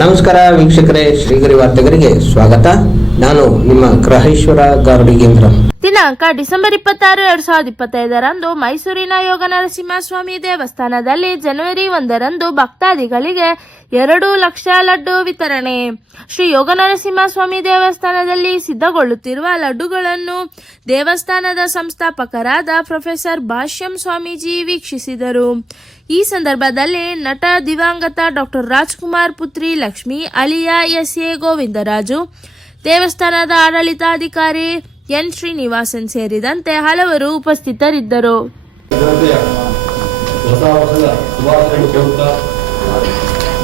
ನಮಸ್ಕಾರ ವೀಕ್ಷಕರೇ, ಶ್ರೀಗರಿ ವಾರ್ತೆಗರಿಗೆ ಸ್ವಾಗತ. ನಾನು ನಿಮ್ಮ ಗ್ರಹೇಶ್ವರ ಗಾರುಡಿಗೇಂದ್ರ. ದಿನಾಂಕ ಡಿಸೆಂಬರ್ 26, 2025ರಂದು ಮೈಸೂರಿನ ಯೋಗ ನರಸಿಂಹಸ್ವಾಮಿ ದೇವಸ್ಥಾನದಲ್ಲಿ ಜನವರಿ 1ರಂದು ಭಕ್ತಾದಿಗಳಿಗೆ 2 ಲಕ್ಷ ಲಡ್ಡು ವಿತರಣೆ. ಶ್ರೀ ಯೋಗ ನರಸಿಂಹಸ್ವಾಮಿ ದೇವಸ್ಥಾನದಲ್ಲಿ ಸಿದ್ಧಗೊಳ್ಳುತ್ತಿರುವ ಲಡ್ಡುಗಳನ್ನು ದೇವಸ್ಥಾನದ ಸಂಸ್ಥಾಪಕರಾದ ಪ್ರೊಫೆಸರ್ ಭಾಷ್ಯಂ ಸ್ವಾಮೀಜಿ ವೀಕ್ಷಿಸಿದರು. ಈ ಸಂದರ್ಭದಲ್ಲಿ ನಟ ದಿವಂಗತ ಡಾಕ್ಟರ್ ರಾಜ್ಕುಮಾರ್ ಪುತ್ರಿ ಲಕ್ಷ್ಮಿ ಅಲಿಯಾ ಎಸ್.ಎ. ಗೋವಿಂದರಾಜು, ದೇವಸ್ಥಾನದ ಆಡಳಿತಾಧಿಕಾರಿ ಎನ್ ಶ್ರೀನಿವಾಸನ್ ಸೇರಿದಂತೆ ಹಲವರು ಉಪಸ್ಥಿತರಿದ್ದರು.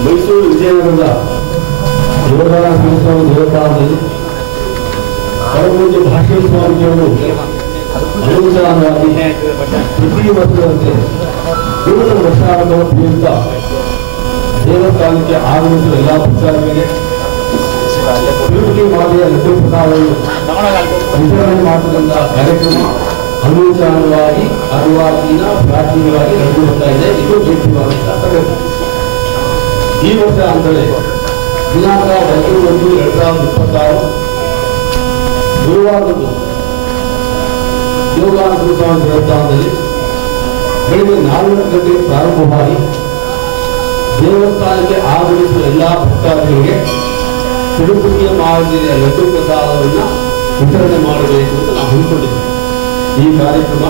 ಮೈಸೂರು ವಿಜಯನಗರದ ದೇವಸ್ಥಾನದಲ್ಲಿ ಪರಮಪೂಜ್ಯ ಭಾಷ್ಯಂ ಸ್ವಾಮೀಜಿಯವರು ಅನುಸಾರವಾಗಿ ಪ್ರತಿ ವರ್ಷದಂತೆ 7 ವರ್ಷಾರಂಭ ಪ್ರಯುಕ್ತ ದೇವಸ್ಥಾನಕ್ಕೆ ಆಗಮಿಸುವ ಎಲ್ಲ ಭಕ್ತಾದಿಗಳಿಗೆ ತಿರುಪತಿ ಮಾದರಿಯ ಲಡ್ಡು ಪ್ರಸಾದವನ್ನು ವಿತರಣೆ ಮಾಡುವಂತಹ ಕಾರ್ಯಕ್ರಮ ಅನುಸಾರವಾಗಿ ಅರ್ವಾಚೀನ ಪ್ರಾಚೀನವಾಗಿ ನಡೆದು ಬರ್ತಾ ಇದೆ. ಇದು ಜೈಪುರವಾದಂತಹ ಸಂಗತಿ. ಈ ವರ್ಷ ಅಂದರೆ ದಿನಾಂಕ 1/1/2026 ಗುರುವಾರದಂದು ಯೋಗಾನುಸಾರ ದೇವಸ್ಥಾನದಲ್ಲಿ ಬೆಳಗ್ಗೆ 4 ಗಂಟೆಗೆ ಪ್ರಾರಂಭವಾಗಿ ದೇವಸ್ಥಾನಕ್ಕೆ ಆಗಮಿಸುವ ಎಲ್ಲ ಭಕ್ತಾದಿಗಳಿಗೆ ತಿರುಪತಿಯ ಮಾದರಿಯ ಲಡ್ಡು ಪ್ರಸಾದವನ್ನು ವಿತರಣೆ ಮಾಡಬೇಕು ಅಂತ ನಾವು ಹಮ್ಮಿಕೊಂಡಿದ್ದೇವೆ. ಈ ಕಾರ್ಯಕ್ರಮ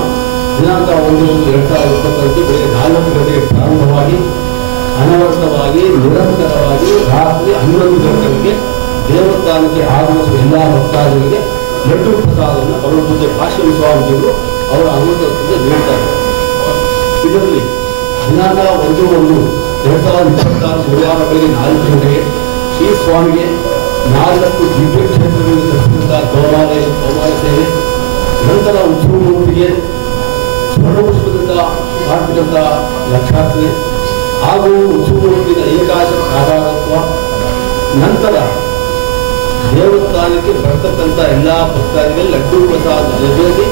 ದಿನಾಂಕ 1/1/2026 ಬೆಳಗ್ಗೆ 4 ಗಂಟೆಗೆ ಪ್ರಾರಂಭವಾಗಿ ಅನವರ್ತವಾಗಿ ನಿರಂತರವಾಗಿ ರಾತ್ರಿ 11 ಗಂಟೆಗೆ ದೇವಸ್ಥಾನಕ್ಕೆ ಆಗಮಿಸುವ ಎಲ್ಲ ಭಕ್ತಾದಿಗಳಿಗೆ ಲಡ್ಡು ಪ್ರಸಾದವನ್ನು ಪರಮಪೂಜ್ಯ ಭಾಷ್ಯಂ ಸ್ವಾಮೀಜಿಗಳು ಅವರ ಅನುಮತಿಯಿಂದ ನೀಡ್ತಾರೆ. ಇದರಲ್ಲಿ ದಿನಾಂಕ 1/1/2026 ಗುರುವಾರ ಬೆಳಗ್ಗೆ 4 ಗಂಟೆಗೆ ಶ್ರೀ ಸ್ವಾಮಿಗೆ 4 ದಿವ್ಯ ಕ್ಷೇತ್ರಗಳಿಗೆ ದರ್ಶನದ ಗೌರವಾಲಯ ಸೇವೆ, ನಂತರ ಉತ್ಸವ ಮೂರ್ತಿಗೆ ಸ್ವರ್ಣಪುಷ್ಪದಿಂದ ಮಾಡಿದಂಥ ಲಕ್ಷಾರ್ಚನೆ ಹಾಗೂ ಉತ್ಸವ ಮೂರ್ತಿಯ ಏಕಾಶ ಆಧಾರತ್ವ, ನಂತರ ದೇವಸ್ಥಾನಕ್ಕೆ ಬರ್ತಕ್ಕಂಥ ಎಲ್ಲ ಭಕ್ತಾದಿಗಳಿಗೆ ಲಡ್ಡು ಪ್ರಸಾದ ಜೊತೆಯಲ್ಲಿ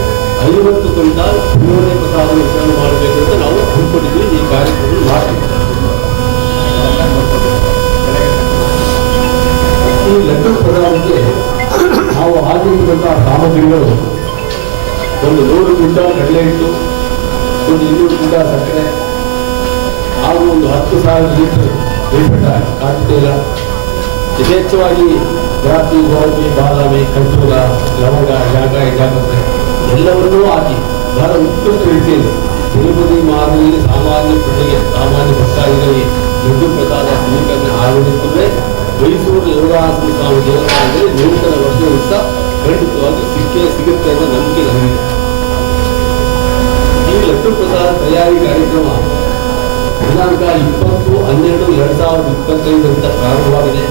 50 ಕ್ವಿಂಟಾಲ್ ಪುಳಿಯೋಗರೆ ಪ್ರಸಾದ ವಿತರಣೆ ಮಾಡಬೇಕು ಅಂತ ನಾವು ಹಮ್ಮಿಕೊಂಡಿದ್ವಿ. ಈ ಕಾರ್ಯಕ್ರಮ ಮಾಡಿ ಈ ಲಡ್ಡು ಪ್ರಸಾದಕ್ಕೆ ನಾವು ಆಗಿರುವಂತಹ ಸಾಮಗ್ರಿಗಳು ಒಂದು 100 ಕ್ವಿಂಟಾಲ್ ಕಡಲೆ ಹಿಟ್ಟು, ಒಂದು 200 ಕ್ವಿಂಟಾಲ್ ಸಕ್ಕರೆ ಹಾಗೂ ಒಂದು 10,000 ಲೀಟರ್ ಬೇಯಿಸಿದ ಕಾಫಿ ತೈಲ, ಯಥೇಚ್ಛವಾಗಿ ದ್ರಾಕ್ಷಿ, ಗೋಡಂಬಿ, ಬಾದಾಮಿ, ಖರ್ಜೂರ, ಲವಂಗ, ಜಾಗಪತ್ರೆ ಎಲ್ಲವನ್ನೂ ಹಾಕಿ ಬಹಳ ಉತ್ಕೃಷ್ಟ ರೀತಿಯಲ್ಲಿ ತಿರುಪತಿ ಮಾದರಿಯಲ್ಲಿ ಸಾಮಾನ್ಯ ಪ್ರಜೆಗೆ, ಸಾಮಾನ್ಯ ಭಕ್ತಾದಿಗಳಿಗೆ ಲಡ್ಡು ಪ್ರಸಾದ ಸ್ವೀಕರಣೆ ಆಗದಿದ್ದರೆ ಮೈಸೂರು ಯೋಗಾಸನ ಸ್ವಾಮಿ ದೇವಸ್ಥಾನದಲ್ಲಿ ನೂತನ ವರ್ಷದ ಖಂಡಿತವಾಗಿ ಸಿಗುತ್ತೆ ಅನ್ನೋ ನಂಬಿಕೆ ನಮಗೆ. ಈ ಲಡ್ಡು ಪ್ರಸಾದ ತಯಾರಿ ಕಾರ್ಯಕ್ರಮ ದಿನಾಂಕ 20/12/2025 ಅಂತ ಪ್ರಾರಂಭವಾಗಿದೆ.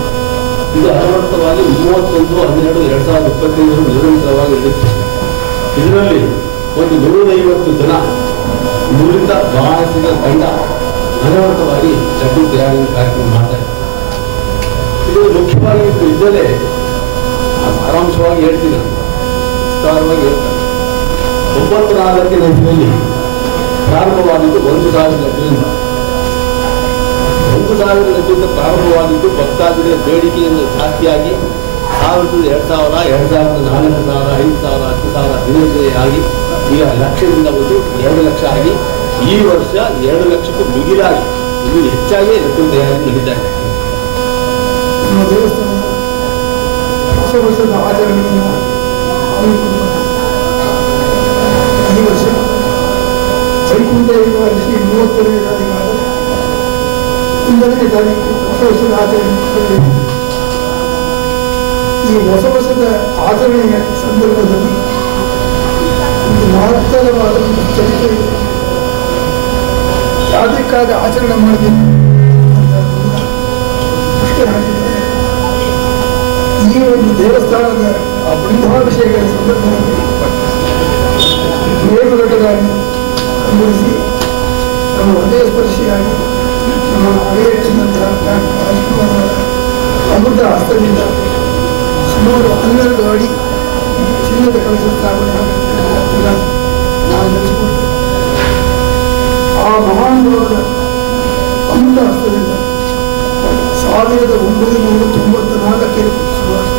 ಇದು ಅನವರ್ತವಾಗಿ 31/12/2025 ನಿರಂತರವಾಗಿ ನಡೆಯುತ್ತೆ. ಇದರಲ್ಲಿ ಒಂದು 150 ಜನ ನುರಿತ ಮಾನಸಿಕ ತಂಡ ಅನವರ್ತವಾಗಿ ಲಡ್ಡು ತಯಾರಿ ಕಾರ್ಯಕ್ರಮ ಮಾಡ್ತಾರೆ. ಇದು ಮುಖ್ಯವಾಗಿ ಇದ್ದಲೇ ಸಾರಾಂಶವಾಗಿ ಹೇಳ್ತೀನಿ, ವಿಸ್ತಾರವಾಗಿ ಹೇಳ್ತಾರೆ. 94ನೇ ಇಸ್ವಿಯಲ್ಲಿ ಪ್ರಾರಂಭವಾಗಿದ್ದು 1,000 ಲಡ್ಡುವಿಂದ. 1,000 ಲಡ್ಡುವಿಂದ ಪ್ರಾರಂಭವಾಗಿದ್ದು ಭಕ್ತಾದಿಗಳ ಬೇಡಿಕೆಯನ್ನು ಜಾಸ್ತಿಯಾಗಿ 1,000, 2,000, 2,000, 4,000, 5,000, 10,000 ದಿನೇ ಆಗಿ ಈಗ ಲಕ್ಷದಿಂದ ಒಂದು 2 ಲಕ್ಷ ಆಗಿ ಈ ವರ್ಷ 2 ಲಕ್ಷಕ್ಕೂ ಮಿಗಿಲಾಗಿ ಇದು ಹೆಚ್ಚಾಗಿ ಲಡ್ಡು ತಯಾರಿ ನಡೀತಾ ಇದೆ. ನಮ್ಮ ದೇವಸ್ಥಾನ ಹೊಸ ವರ್ಷದ ಆಚರಣೆಯನ್ನು ಈ ವರ್ಷ ವೈಕುಂಠ ಏಕಾದಶಿ 30ನೇ ತಾರೀಕಾದ 1ನೇ ತಾರೀಕು ಹೊಸ ವರ್ಷದ ಆಚರಣೆ. ಈ ಹೊಸ ವರ್ಷದ ಆಚರಣೆಯ ಸಂದರ್ಭದಲ್ಲಿ ಒಂದು ಮಹತ್ತರವಾದ ಚರಿತ್ರೆ ಇದೆ. ಯಾವುದಕ್ಕಾಗಿ ಆಚರಣೆ ಮಾಡಬೇಕು ಅಂತ ಪ್ರಶ್ನೆ ಹಾಕಿದ್ದಾರೆ. ಈ ಒಂದು ದೇವಸ್ಥಾನದ ಬೃಂದಾಭಿಷೇಕದ ಸಂದರ್ಭದಲ್ಲಿ ಮೇಲುಗಡೆಗಾಗಿ ಸಂಬಂಧಿಸಿ ನಮ್ಮ ಹೃದಯ ಸ್ಪರ್ಶಿಯಾಗಿ ನಮ್ಮ ಹಳೆಯಂತಹ ರಾಜ್ಕುಮಾರ್ ಅಮೃತ ಹಸ್ತದಿಂದ ಸುಮಾರು 12 ಅಡಿ ಚಿನ್ನದ ಕಲಶ ಸ್ಥಾಪನೆ ನಾವು ನಡೆಸಿಕೊಂಡು ಆ ಮಹಾನುಭಾವದ ಅಮೃತ ಹಸ್ತದಿಂದ 1994 ಸುಮಾರು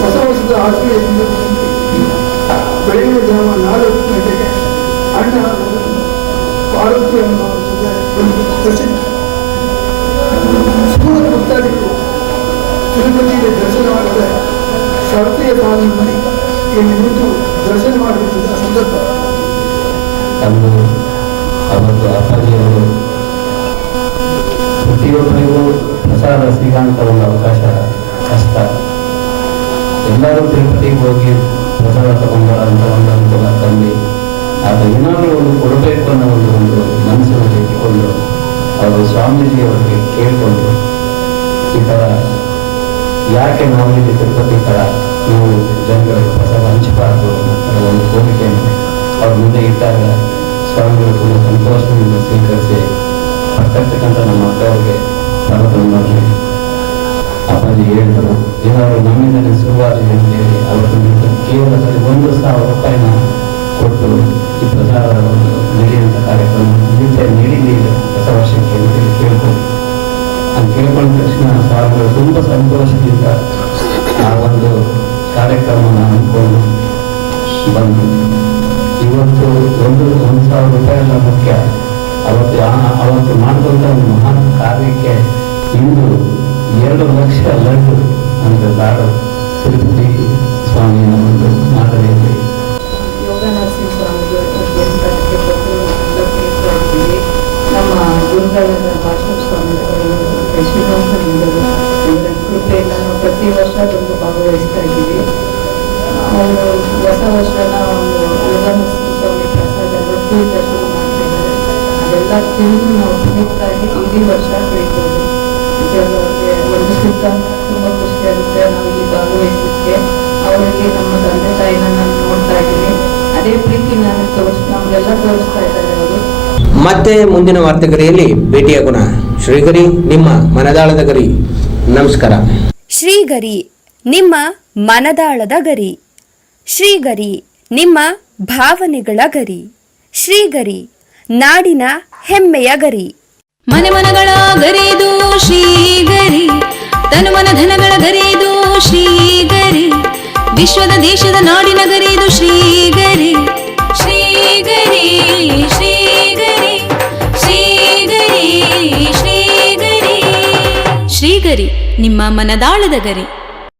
ಹೊಸ ವರ್ಷದ ಆಚರಣೆ ಸಂದರ್ಭದಲ್ಲಿ ಬೆಳಗಿನ ಜಾವ 4 ಗಂಟೆಗೆ ಅಣ್ಣ ಪಾರ್ವತಿ ಅನ್ನೋ ಜೊತೆ ಒಂದು ದರ್ಶನ ಸುಮಾರು ಭಕ್ತಾದಿಗಳು ತಿರುಪತಿಗೆ ದರ್ಶನ ಮಾಡದೆ ಶಾಸ್ತ್ರೀಯ ಸಾಲಿನಲ್ಲಿ ಇಲ್ಲಿ ನಿಂತು ದರ್ಶನ ಮಾಡುತ್ತಿದ್ದ ಸಂದರ್ಭ ಅಂದು ಅವತ್ತು ಅಪ್ಪಾಜಿಯವರು ಪ್ರತಿಯೊಬ್ಬರಿಗೂ ಪ್ರಸಾದ ಸಿಗೋಂಥ ಒಂದು ಅವಕಾಶ ಕಷ್ಟ. ಎಲ್ಲರೂ ತಿರುಪತಿಗೆ ಹೋಗಿ ಪ್ರಸಾದ ತಗೊಂಬರಂತ ಒಂದು ಅನುಕೂಲ ತಂದು ಅದು ಏನಾದರೂ ಒಂದು ಕೊಡಬೇಕು ಅನ್ನೋ ಒಂದು ಮನಸ್ಸಿನಲ್ಲಿ ಇಟ್ಕೊಂಡು ಅವರು ಸ್ವಾಮೀಜಿಯವರಿಗೆ ಕೇಳಿಕೊಂಡು ಈ ಥರ ಯಾಕೆ ನಾವು ಇಲ್ಲಿ ತಿರುಪತಿ ಥರ ನೀವು ಜನಗಳಿಗೆ ಪ್ರಸಾದ ಹಂಚಬಾರ್ದು ಅನ್ನೋ ಒಂದು ಕೋರಿಕೆಯನ್ನು ಅವ್ರ ಮುಂದೆ ಇಟ್ಟಾಗ ಸ್ವಾಮಿಗಳು ತುಂಬ ಸಂತೋಷದಿಂದ ಸ್ವೀಕರಿಸಿ ಬರ್ತಿರ್ತಕ್ಕಂಥ ನಮ್ಮ ಮಕ್ಕಳಿಗೆ ಸ್ವಾಗತ ಮಾಡಿ ಅಪ್ಪಾಜಿ ಹೇಳಿದರು ಏನಾದರೂ ನಮ್ಮಿಂದಲೇ ಶುರುವಾಗಲಿ ಅಂತೇಳಿ ಅವತ್ತು ಕೇವಲ ಸರಿ 1,000 ರೂಪಾಯಿನ ಕೊಟ್ಟು ಈ ಪ್ರಸಾದ ನಡೆಯುವಂಥ ಕಾರ್ಯಕ್ರಮ ನಡೀಲಿ ಹೊಸ ವರ್ಷಕ್ಕೆ ಅಂತೇಳಿ ಕೇಳ್ಕೊಂಡು ಅದು ಕೇಳ್ಕೊಂಡ ತಕ್ಷಣ ಸ್ವಾಮಿಗಳು ತುಂಬ ಸಂತೋಷದಿಂದ ಆ ಒಂದು ಕಾರ್ಯಕ್ರಮನ ಅಂದ್ಕೊಂಡು ಬಂದು ಇವತ್ತು 1,000 ರೂಪಾಯಿ ಎಲ್ಲ ಮುಖ್ಯ. ಅವತ್ತು ಮಾಡಿದಂಥ ಒಂದು ಮಹಾನ್ ಕಾರ್ಯಕ್ಕೆ ಇಂದು 2 ಲಕ್ಷ ಲಡ್ಡು ಅಂದರೆ ಲಾಡು ತಿರುಪತಿ ಸ್ವಾಮಿಯ ಒಂದು ಮಾದರಿಯಲ್ಲಿ ಯೋಗ ನರಸಿಂಹ ಸ್ವಾಮಿಗಳು ದೇವಸ್ಥಾನಕ್ಕೆ ಬಂದು ಇದ್ದೀವಿ. ನಮ್ಮ ಗುರುಗಳಾದ ಭಾಷಣ ಸ್ವಾಮಿಗಳು ಶ್ರೀನಿವಾಸಲಿಂಗರು ಇವರ ಕೃಪೆಯಿಂದ ನಾವು ಪ್ರತಿ ವರ್ಷ ಬಂದು ಭಾಗವಹಿಸ್ತಾ ಇದ್ದೀವಿ. ಅವರು ಹೊಸ ವರ್ಷನ ಒಂದು ಯೋಗ ನರಸಿಂಹ ಸ್ವಾಮಿ ಪ್ರಸಾದ ರೊಟ್ಟಿಯಿಂದ ಶುರು ಮಾಡ್ತಾ ಇದ್ದಾರೆ. ಅದೆಲ್ಲ ತಿಂದು ನಾವು ಪುನೀತಾಗಿ ಇಡೀ ವರ್ಷ ಕಳೀಬೋದು. ಅವ್ರಿಗೆ ಒಂದು ಸುತ್ತ ತುಂಬ ಖುಷಿಯಾಗುತ್ತೆ ನಾವು ಇಲ್ಲಿ ಭಾಗವಹಿಸಲಿಕ್ಕೆ. ಅವರಿಗೆ ನಮ್ಮ ತಂದೆ ತಾಯಿನ ನಾನು ನೋಡ್ತಾ ಇದ್ದೀನಿ, ಅದೇ ಪ್ರೀತಿ ನಮಗೆಲ್ಲ ತೋರಿಸ್ತಾ ಇದ್ದಾರೆ ಅವರು. ಮತ್ತೆ ಮುಂದಿನ ವಾರ್ತೆಗರಿಯಲ್ಲಿ ಭೇಟಿಯಾಗೋಣ. ಶ್ರೀಗರಿ ನಿಮ್ಮ ಮನದಾಳದ ಗರಿ. ನಮಸ್ಕಾರ. ಶ್ರೀಗರಿ ನಿಮ್ಮ ಮನದಾಳದ ಗರಿ. ಶ್ರೀಗರಿ ನಿಮ್ಮ ಭಾವನೆಗಳ ಗರಿ. ಶ್ರೀಗರಿ ನಾಡಿನ ಹೆಮ್ಮೆಯ ಗರಿ. ಮನೆ ಮನಗಳ ಗರಿದು ಶ್ರೀಗರಿ, ತನು ಮನ ಧನಗಳ ಗರಿದು ಶ್ರೀಗರಿ, ವಿಶ್ವದ ದೇಶದ ನಾಡಿನ ಗರಿದು ಶ್ರೀಗರಿ. ಶ್ರೀಗರಿ ಶ್ರೀಗರಿ ಶ್ರೀಗರಿ ಶ್ರೀಗರಿ ಶ್ರೀಗರಿ ನಿಮ್ಮ ಮನದಾಳದ ಗರಿ.